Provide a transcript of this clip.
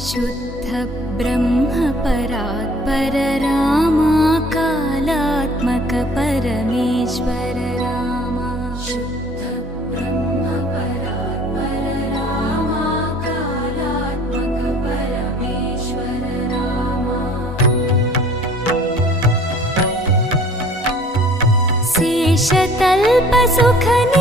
शुद्ध ब्रह्म परात्पर रामा कालात्मक परमेश्वर रामा शुद्ध ब्रह्म परात्पर रामा कालात्मक परमेश्वर रामा शेषतल्प सुख